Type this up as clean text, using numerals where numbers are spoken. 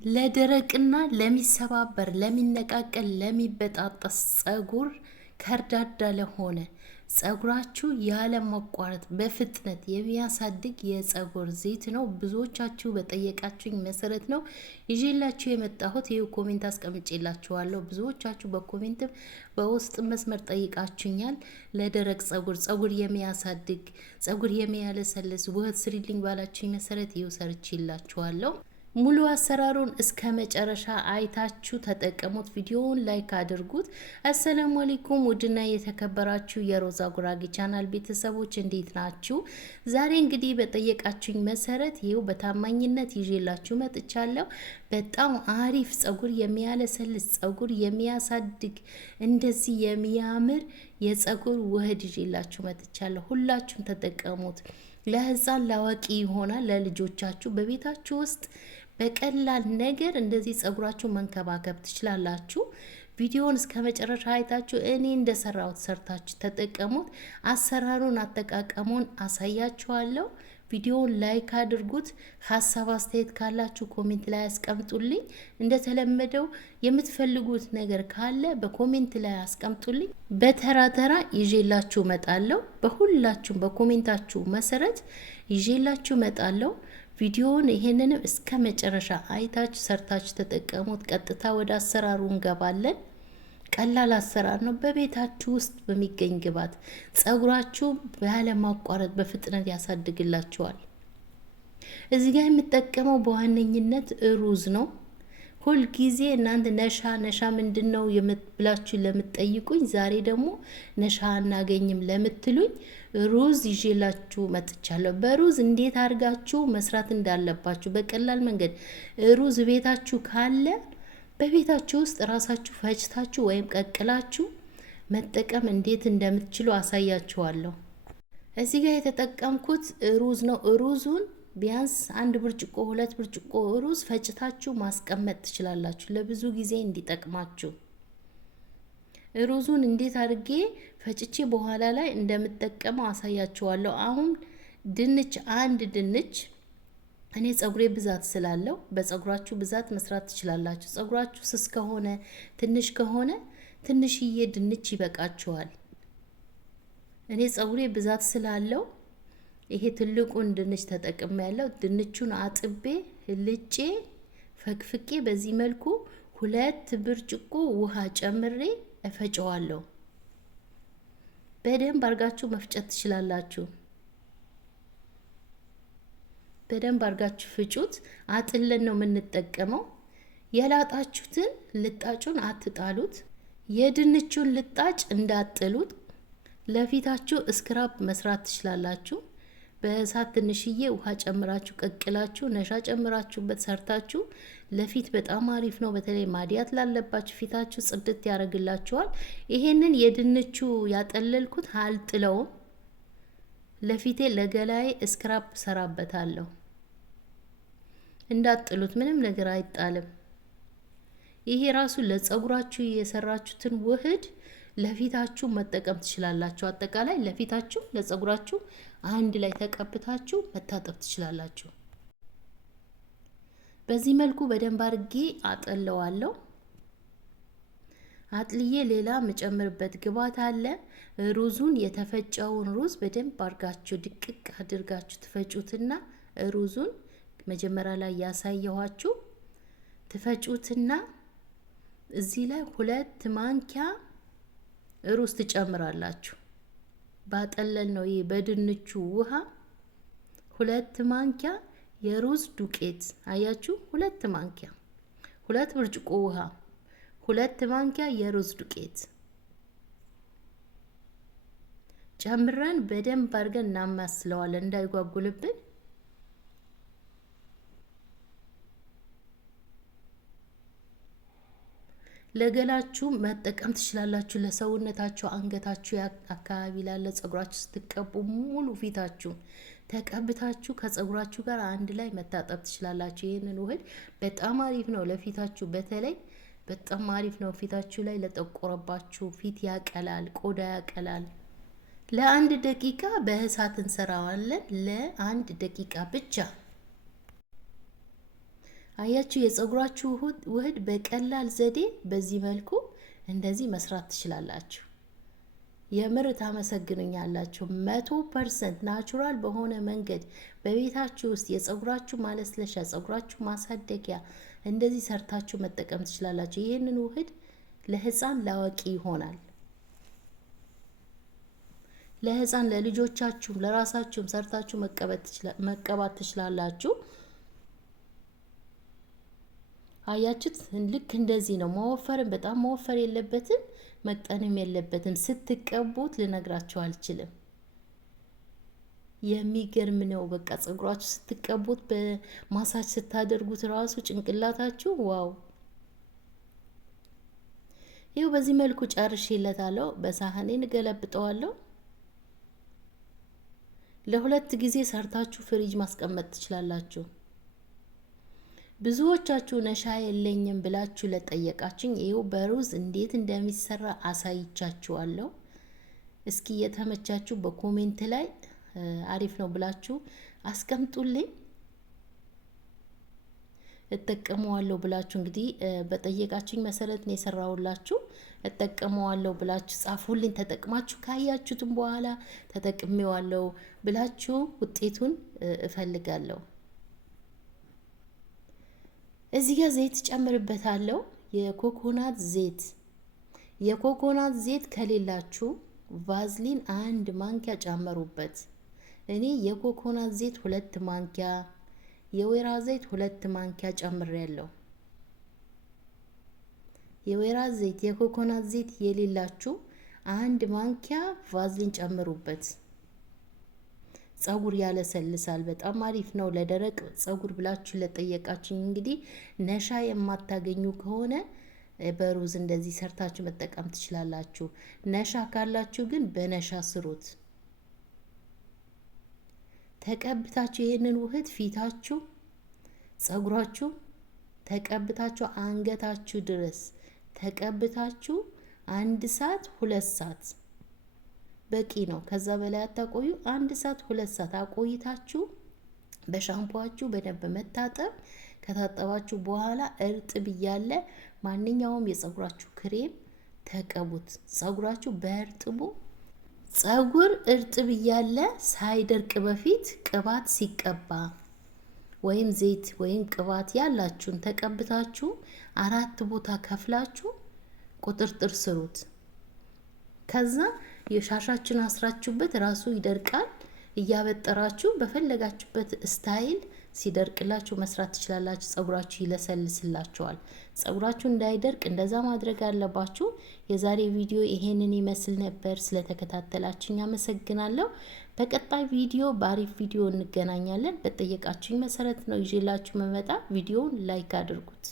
ለደረቅና ለሚሰባበር ለሚነቃቀል ለሚበጣጠስ ጸጉር ከርዳዳ ለሆነ ጸጉራችሁ ያለ ማቋረጥ በፍጥነት የሚያሳድግ የጸጉር ዘይት ነው። ብዙዎቻችሁ በጠየቃችሁኝ መሰረት ነው ይዤላችሁ የመጣሁት። ይሄው ኮሜንት አስቀምጬላችኋለሁ። ብዙዎቻችሁ በኮሜንትም በውስጥ መስመር ጠይቃችሁኛል። ለደረቅ ጸጉር የሚያሳድግ ጸጉር የሚያለሰልስ ውህድ ስሪልኝ ባላችሁኝ መሰረት ይኸው ሰርቼላችኋለሁ። ሙሉ አሰራሩን እስከ መጨረሻ አይታችሁ ተጠቀሙት። ቪዲዮውን ላይክ አድርጉት። አሰላሙ አለይኩም ውድና የተከበራችሁ የሮዛ ጉራጌ ቻናል ቤተሰቦች እንዴት ናችሁ? ዛሬ እንግዲህ በጠየቃችሁኝ መሰረት ይኸው በታማኝነት ይዤላችሁ መጥቻለሁ። በጣም አሪፍ ጸጉር የሚያለሰልስ ጸጉር የሚያሳድግ እንደዚህ የሚያምር የጸጉር ውህድ ይዤላችሁ መጥቻለሁ። ሁላችሁም ተጠቀሙት። ለህፃን ላዋቂ ይሆናል። ለልጆቻችሁ በቤታችሁ ውስጥ በቀላል ነገር እንደዚህ ጸጉራችሁ መንከባከብ ትችላላችሁ። ቪዲዮውን እስከ መጨረሻ አይታችሁ እኔ እንደሰራሁት ሰርታችሁ ተጠቀሙት። አሰራሩን አጠቃቀሙን አሳያችኋለሁ። ቪዲዮውን ላይክ አድርጉት። ሀሳብ አስተያየት ካላችሁ ኮሜንት ላይ አስቀምጡልኝ። እንደተለመደው የምትፈልጉት ነገር ካለ በኮሜንት ላይ አስቀምጡልኝ። በተራ ተራ ይዤላችሁ መጣለሁ። በሁላችሁም በኮሜንታችሁ መሰረት ይዤላችሁ መጣለሁ። ቪዲዮውን ይሄንንም እስከ መጨረሻ አይታችሁ ሰርታችሁ ተጠቀሙት። ቀጥታ ወደ አሰራሩ እንገባለን። ቀላል አሰራር ነው። በቤታችሁ ውስጥ በሚገኝ ግብዓት ጸጉራችሁ ያለማቋረጥ በፍጥነት ያሳድግላችኋል። እዚህ ጋር የምጠቀመው በዋነኝነት ሩዝ ነው። ሁል ጊዜ እናንተ ነሻ ምንድነው የምትብላችሁ ለምትጠይቁኝ፣ ዛሬ ደግሞ ነሻ አናገኝም ለምትሉኝ ሩዝ ይዤላችሁ መጥቻለሁ። በሩዝ እንዴት አድርጋችሁ መስራት እንዳለባችሁ በቀላል መንገድ ሩዝ ቤታችሁ ካለ በቤታችሁ ውስጥ ራሳችሁ ፈጭታችሁ ወይም ቀቅላችሁ መጠቀም እንዴት እንደምትችሉ አሳያችኋለሁ። እዚህ ጋር የተጠቀምኩት ሩዝ ነው። ሩዙን ቢያንስ 1 ብርጭቆ 2 ብርጭቆ ሩዝ ፈጭታችሁ ማስቀመጥ ትችላላችሁ ለብዙ ጊዜ እንዲጠቅማችሁ። ሩዙን እንዴት አድርጌ ፈጭቼ በኋላ ላይ እንደምጠቀመው አሳያችኋለሁ። አሁን ድንች 1 ድንች እኔ ጸጉሬ ብዛት ስላለው በጸጉራችሁ ብዛት መስራት ትችላላችሁ። ጸጉራችሁ ስስ ከሆነ ትንሽ ከሆነ ትንሽዬ ድንች ይበቃችኋል። እኔ ጸጉሬ ብዛት ስላለው ይሄ ትልቁን ድንች ተጠቅሜያለሁ። ድንቹን አጥቤ ልጬ ፈቅፍቄ በዚህ መልኩ 2 ብርጭቆ ውሃ ጨምሬ እፈጨዋለሁ። በደንብ አርጋችሁ መፍጨት ትችላላችሁ። በደንብ አርጋችሁ ፍጩት። አጥለን ነው የምንጠቀመው። የላጣችሁትን ልጣጩን አትጣሉት። የድንቹን ልጣጭ እንዳጥሉት። ለፊታችሁ ስክራብ መስራት ትችላላችሁ። በእሳት ትንሽዬ ውሃ ጨምራችሁ ቀቅላችሁ ነሻ ጨምራችሁበት ሰርታችሁ ለፊት በጣም አሪፍ ነው። በተለይ ማዲያት ላለባችሁ ፊታችሁ ጽድት ያደርግላችኋል። ይሄንን የድንቹ ያጠለልኩት አልጥለውም። ለፊቴ ለገላዬ ስክራብ ሰራበታለሁ። እንዳጥሉት፣ ምንም ነገር አይጣልም። ይሄ ራሱ ለጸጉራችሁ የሰራችሁትን ውህድ ለፊታችሁ መጠቀም ትችላላችሁ። አጠቃላይ ለፊታችሁ ለጸጉራችሁ አንድ ላይ ተቀብታችሁ መታጠብ ትችላላችሁ። በዚህ መልኩ በደንብ አድርጌ አጠለዋለሁ። አጥልዬ ሌላ መጨመርበት ግብዓት አለ። ሩዙን የተፈጨውን ሩዝ በደንብ አድርጋችሁ ድቅቅ አድርጋችሁ ትፈጩትና ሩዙን መጀመሪያ ላይ ያሳየኋችሁ ትፈጩትና እዚህ ላይ 2 ማንኪያ ሩዝ ትጨምራላችሁ። ባጠለል ነው ይሄ በድንቹ ውሃ 2 ማንኪያ የሩዝ ዱቄት አያችሁ፣ 2 ማንኪያ 2 ብርጭቆ ውሃ 2 ማንኪያ የሩዝ ዱቄት ጨምረን በደንብ አድርገን እናማስለዋለን እንዳይጓጉልብን። ለገላችሁ መጠቀም ትችላላችሁ። ለሰውነታችሁ አንገታችሁ አካባቢ ላለ ጸጉራችሁ ስትቀቡ ሙሉ ፊታችሁ ተቀብታችሁ ከጸጉራችሁ ጋር አንድ ላይ መታጠብ ትችላላችሁ። ይሄንን ውህድ በጣም አሪፍ ነው ለፊታችሁ፣ በተለይ በጣም አሪፍ ነው ፊታችሁ ላይ ለጠቆረባችሁ ፊት ያቀላል፣ ቆዳ ያቀላል። ለ1 ደቂቃ በእሳት እንሰራዋለን። ለ1 ደቂቃ ብቻ አያችሁ የፀጉራችሁ ውህድ በቀላል ዘዴ በዚህ መልኩ እንደዚህ መስራት ትችላላችሁ። የምር ታመሰግኑኛላችሁ። 100% ናቹራል በሆነ መንገድ በቤታችሁ ውስጥ የፀጉራችሁ ማለስለሻ፣ ፀጉራችሁ ማሳደጊያ እንደዚህ ሰርታችሁ መጠቀም ትችላላችሁ። ይህንን ውህድ ለህፃን ላዋቂ ይሆናል። ለህፃን ለልጆቻችሁም ለራሳችሁም ሰርታችሁ መቀባት ትችላላችሁ። አያችሁት? ልክ እንደዚህ ነው። መወፈርም በጣም መወፈር የለበትም፣ መቅጠንም የለበትም። ስትቀቡት ልነግራችሁ አልችልም። የሚገርም ነው። በቃ ፀጉራችሁ ስትቀቡት በማሳጅ ስታደርጉት ራሱ ጭንቅላታችሁ ዋው! ይኸው በዚህ መልኩ ጨርሼለታለሁ። በሳህኔ ገለብጠዋለሁ። ለሁለት ጊዜ ሰርታችሁ ፍሪጅ ማስቀመጥ ትችላላችሁ። ብዙዎቻችሁ ነሻ የለኝም ብላችሁ ለጠየቃችሁኝ ይኸው በሩዝ እንዴት እንደሚሰራ አሳይቻችኋለሁ። እስኪ የተመቻችሁ በኮሜንት ላይ አሪፍ ነው ብላችሁ አስቀምጡልኝ። እጠቀመዋለሁ ብላችሁ እንግዲህ በጠየቃችሁኝ መሰረት ነው የሰራሁላችሁ። እጠቀመዋለሁ ብላችሁ ጻፉልኝ። ተጠቅማችሁ ካያችሁትም በኋላ ተጠቅሜዋለሁ ብላችሁ ውጤቱን እፈልጋለሁ። እዚህ ጋር ዘይት ጨምርበታለሁ። የኮኮናት ዘይት የኮኮናት ዘይት ከሌላችሁ ቫዝሊን 1 ማንኪያ ጨምሩበት። እኔ የኮኮናት ዘይት 2 ማንኪያ፣ የወይራ ዘይት 2 ማንኪያ ጨምሬያለሁ። የወይራ ዘይት የኮኮናት ዘይት የሌላችሁ 1 ማንኪያ ቫዝሊን ጨምሩበት። ፀጉር ያለሰልሳል። በጣም አሪፍ ነው ለደረቅ ፀጉር ብላችሁ ለጠየቃችሁ እንግዲህ ነሻ የማታገኙ ከሆነ በሩዝ እንደዚህ ሰርታችሁ መጠቀም ትችላላችሁ። ነሻ ካላችሁ ግን በነሻ ስሩት። ተቀብታችሁ ይሄንን ውህድ ፊታችሁ፣ ፀጉራችሁ ተቀብታችሁ አንገታችሁ ድረስ ተቀብታችሁ 1 ሰዓት 2 ሰዓት በቂ ነው። ከዛ በላይ አታቆዩ። 1 ሰዓት 2 ሰዓት አቆይታችሁ በሻምፖአችሁ በደንብ መታጠብ። ከታጠባችሁ በኋላ እርጥብ እያለ ማንኛውም የፀጉራችሁ ክሬም ተቀቡት። ፀጉራችሁ በእርጥቡ ፀጉር እርጥብ እያለ ሳይደርቅ በፊት ቅባት ሲቀባ ወይም ዘይት ወይም ቅባት ያላችሁን ተቀብታችሁ 4 ቦታ ከፍላችሁ ቁጥርጥር ስሩት። ከዛ የሻሻችን አስራችሁበት ራሱ ይደርቃል። እያበጠራችሁ በፈለጋችሁበት ስታይል ሲደርቅላችሁ መስራት ትችላላችሁ። ፀጉራችሁ ይለሰልስላችኋል። ፀጉራችሁ እንዳይደርቅ እንደዛ ማድረግ አለባችሁ። የዛሬ ቪዲዮ ይሄንን ይመስል ነበር። ስለተከታተላችሁኝ አመሰግናለሁ። በቀጣይ ቪዲዮ በአሪፍ ቪዲዮ እንገናኛለን። በጠየቃችሁኝ መሰረት ነው ይዤላችሁ መመጣ። ቪዲዮውን ላይክ አድርጉት።